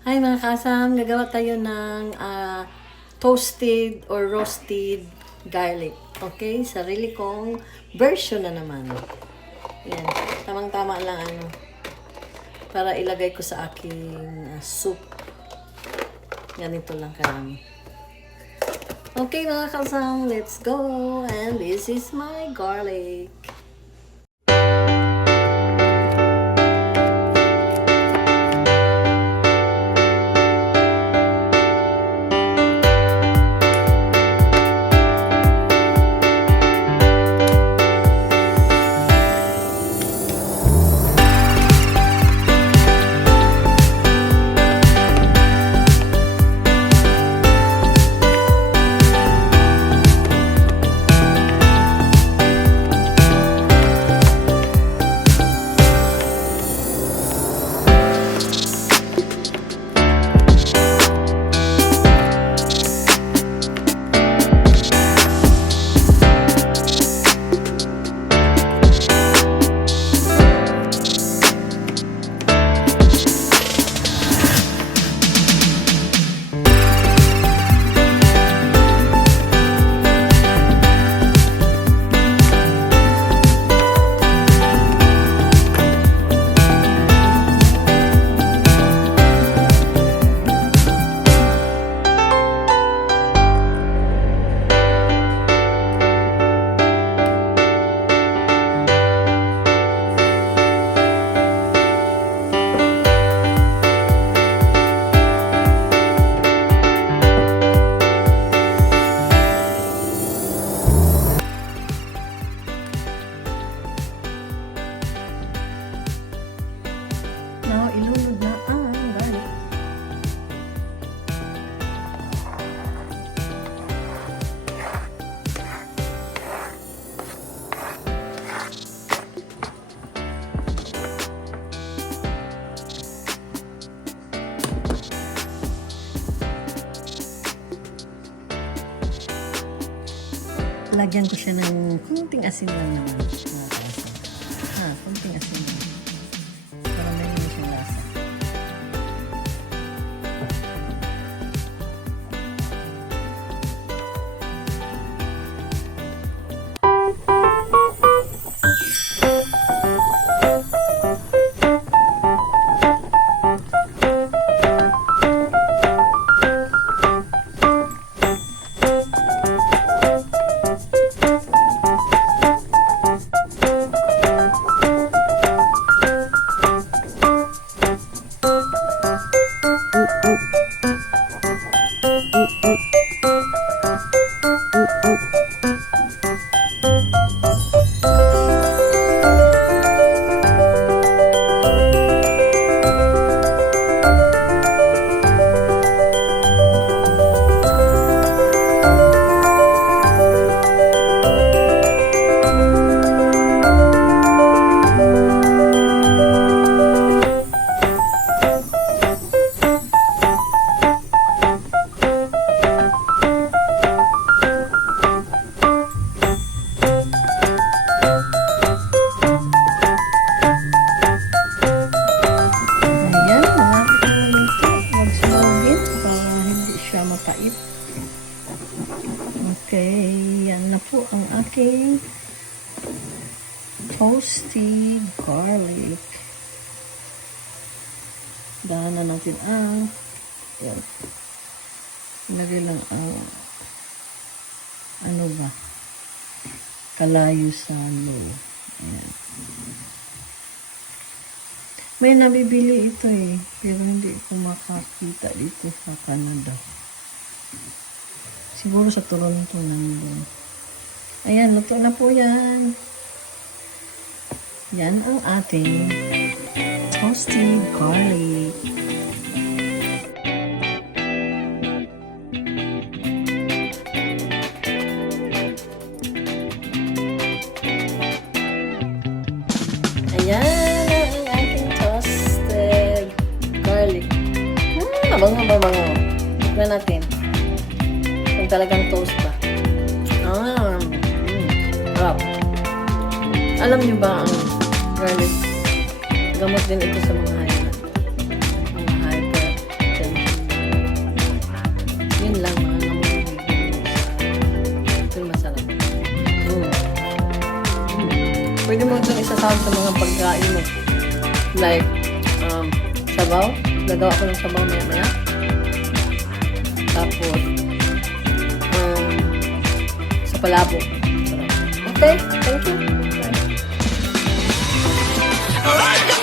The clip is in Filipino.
Hi mga kasam, gagawa tayo ng toasted or roasted garlic. Okay? Sarili kong version na naman. Yan. Tamang-tama lang para ilagay ko sa aking soup. Ganito lang karami. Okay mga kasam, let's go! And this is my garlic. Now, ilunod na ang garlic. Lagyan ko siya ng kunting asin lang naman. Kunting asin lang. Para meron siyang lasa. Okay, yan na po ang aking toasted garlic. Dahanan natin ang yan. Ilagay lang ang kalayo sa low. Ayan. May nabibili ito pero hindi ko makakita dito sa Canada. Siguro sa Toronto nandun. Ayan, luto na po yan. Yan ang ating toasted garlic. Ayan ang ating toasted garlic. Mabango. Tignan natin. Talagang toast ba? Harap. Alam niyo ba ang garlic? Gamot din ito sa mga high blood. Pwede mo itong isasawag sa mga pagkain mo. Like, sabaw. Gagawa ko ng sabaw maya-maya. Tapos, sa palabok. Okay, thank you. Bye.